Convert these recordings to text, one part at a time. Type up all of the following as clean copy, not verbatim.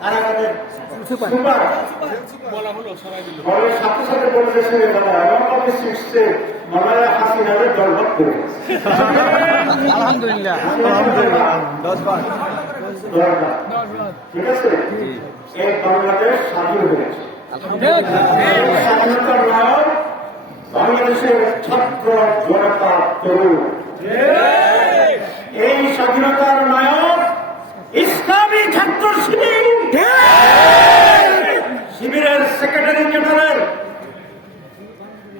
কারাগারের সুপার বলা হলো সবাই মিলে বলার সাথে সাথে বলতেছে আমাকে শিখছে মালায়া হাসিনাদের দলবত করে আলহামদুলিল্লাহ আলহামদুলিল্লাহ 10 বার ঠিক আছে এই বাংলাদেশ স্বাধীন হয়েছে স্বাধীনতার নায়ক বাংলাদেশের ছাত্র জনতা তরুণ এই স্বাধীনতার নায়ক ইসলামী ছাত্র শিবির শিবিরের সেক্রেটারি জেনারেল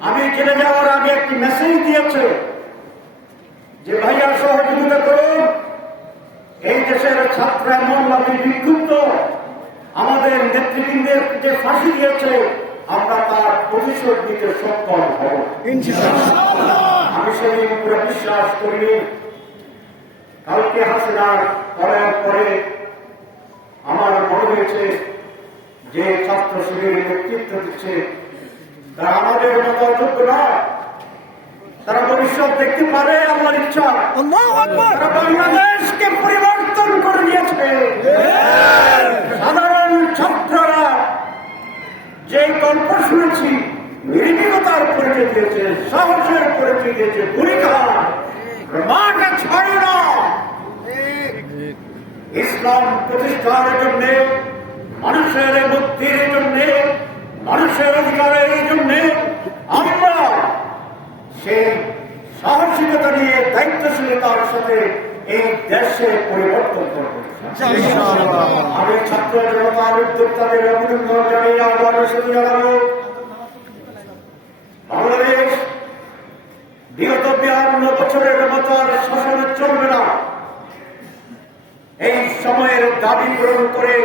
আমি চলে যাওয়ার আগে একটি মেসেজ দিয়েছে যে ভাইয়া সহযোগিতা করুন এই দেশের ছাত্র এমনভাবে বিক্ষুব্ধ আমাদের নেতৃবৃন্দের যে ফাঁসি দিয়েছে আমরা তার প্রতিশোধ নিতে সক্ষম হব আমি সেই উপরে বিশ্বাস করি কালকে হাসিনার করার পরে আমার মনে হয়েছে যে ছাত্র শিবিরের নেতৃত্ব দিচ্ছে তারা আমাদের মতো অযোগ্য না তারা ভবিষ্যৎ দেখতে পারে আমার ইচ্ছা তারা বাংলাদেশকে পরিবর্তন করে দিয়েছে সাধারণ ছাত্ররা যে গল্প শুনেছি নির্ভীকতার পরিচয় দিয়েছে সাহসের পরিচয় দিয়েছে ভূমিকা মাকে ছাড়ে না ইসলাম প্রতিষ্ঠার জন্য মানুষের মুক্তির জন্য মানুষের অধিকারের জন্য আমরা সেই সাহসিকতা নিয়ে দায়িত্বশীলতার সাথে এই দেশে পরিবর্তন করব আমি ছাত্র জনতার উদ্যোক্তাদের অভিনন্দন জানিয়ে আবার শুধু জানাবো বাংলাদেশ বিগত 52 বছরের মতো আর শাসনে চলবে না এই সময়ের দাবি পূরণ করে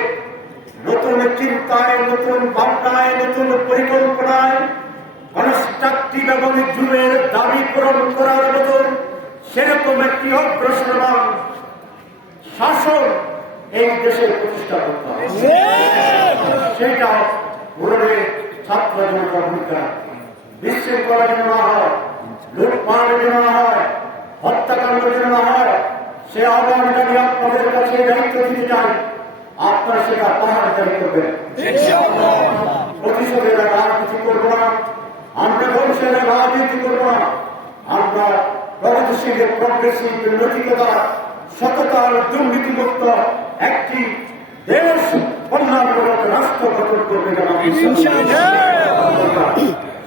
নতুন চিন্তায় নতুন ভাবনায় নতুন পরিকল্পনায় কনস্ট্রাকটিভ এবং যুগের দাবি পূরণ করার মতন সেরকম একটি অগ্রসরমান শাসন এই দেশে প্রতিষ্ঠা করতে হবে সেটা পূরণে ছাত্র জনতার ভূমিকা বিশৃঙ্খলা যেন না হয় লুটপাট যেন না হয় হত্যাকাণ্ড যেন না হয় সে আহ্বান জানিয়ে আপনাদের কাছে দায়িত্ব দিতে চাই আপনারা সেটা পাহাড় করবেন প্রতিশোধের রাজনীতি করবো না আমরা ভবিষ্যতে রাজনীতি করবো না আমরা প্রগতিশীল প্রগ্রেসিভ নৈতিকতা সততার দুর্নীতিমুক্ত একটি দেশ কল্যাণমূলক রাষ্ট্র গঠন করবে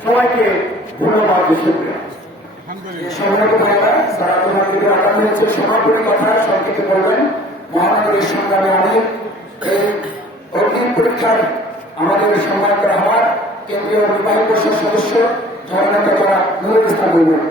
সবাইকে ধন্যবাদ সম্মানিত ভাইরা যারা তোমার থেকে আগামী হচ্ছে সমাপনী কথা সংক্ষেপে বলবেন মহানগরীর সংগ্রামে অনেক এই অগ্রিম পরীক্ষার আমাদের সম্মান করা হওয়ার কেন্দ্রীয় নির্বাহী পরিষদ সদস্য জননেতা যারা নুরুল ইসলাম বলবেন